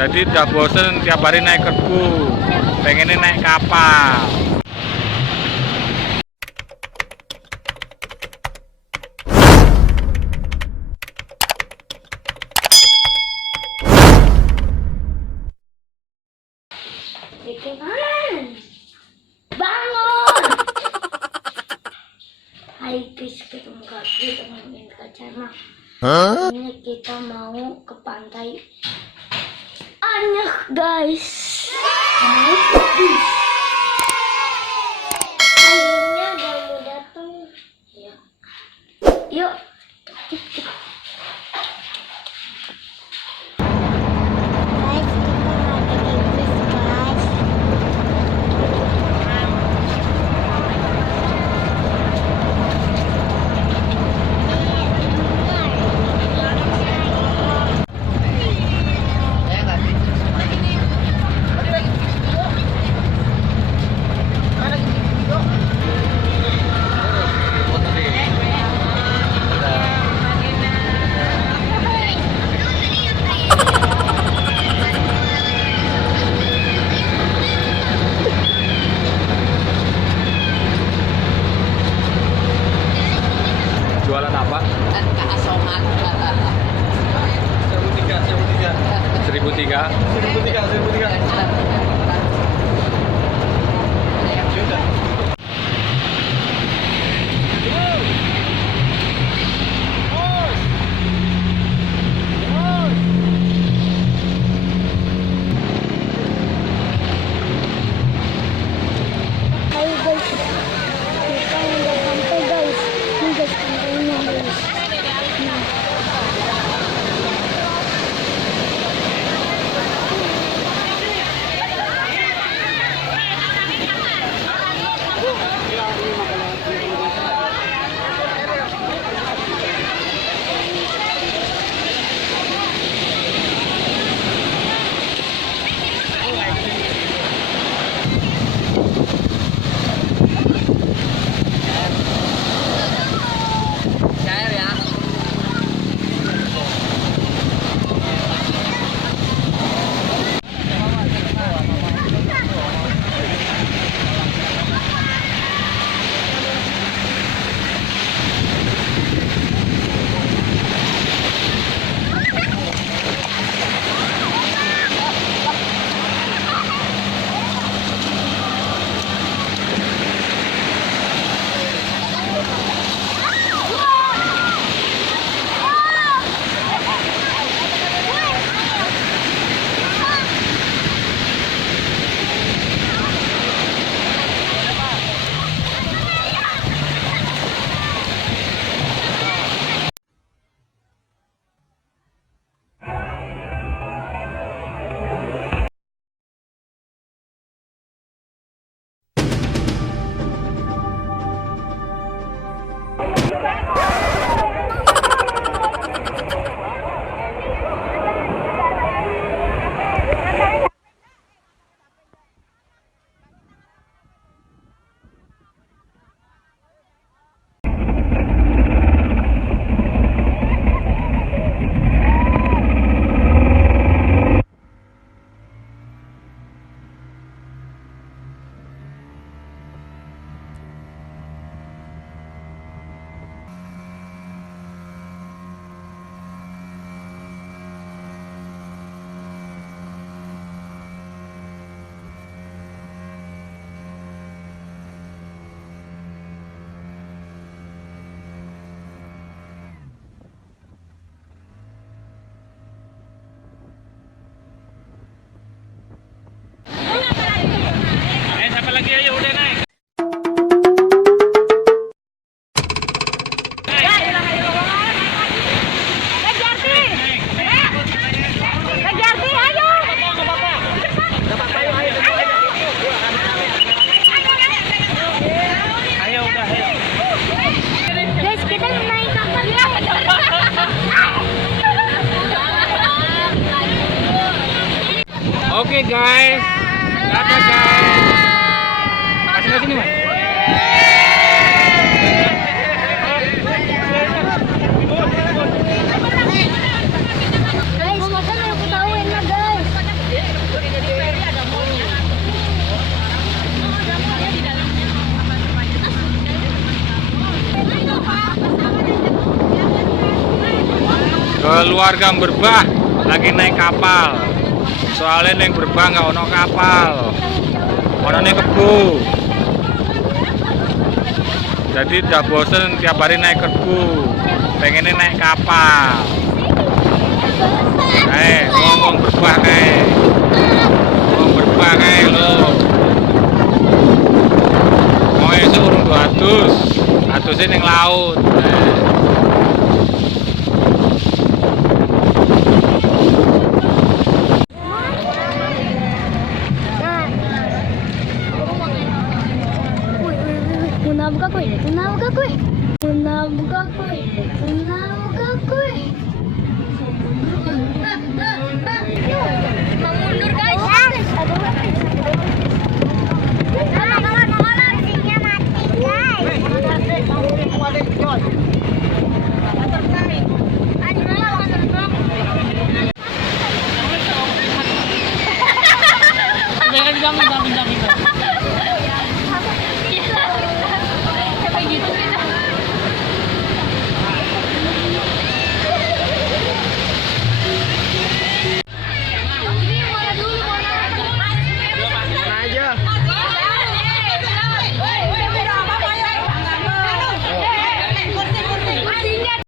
Jadi udah bosen tiap hari naik kebo, pengennya naik kapal. Bagaimana? Bangun! Hai guys, ketemu lagi dengan Kak Cana. Ini kita mau ke pantai Anyar guys. Akhirnya udah mau datang. Ya. Yuk. Jualan apa? Ke Asomat. 1003. 1003. Hai guys. Kita udah sampai guys. Ini guys pantainya guys. Cair ya. Siapa lagi? Ayo udah naik. Ayo udah, ayo. Guys, kita naik kapal ya. Oke guys. Dadah guys. Masih sini mas. Guys, kita mau ketahuin lah guys. warga Berbah lagi naik kapal. Soalnya neng Berbah nggak ono kapal, ono nih kebu. Jadi udah bosen tiap hari naik kebu, pengennya naik kapal. Ngomong Berbah ngomong Berbah lo. Mau esok urung 200, 200 ning laut.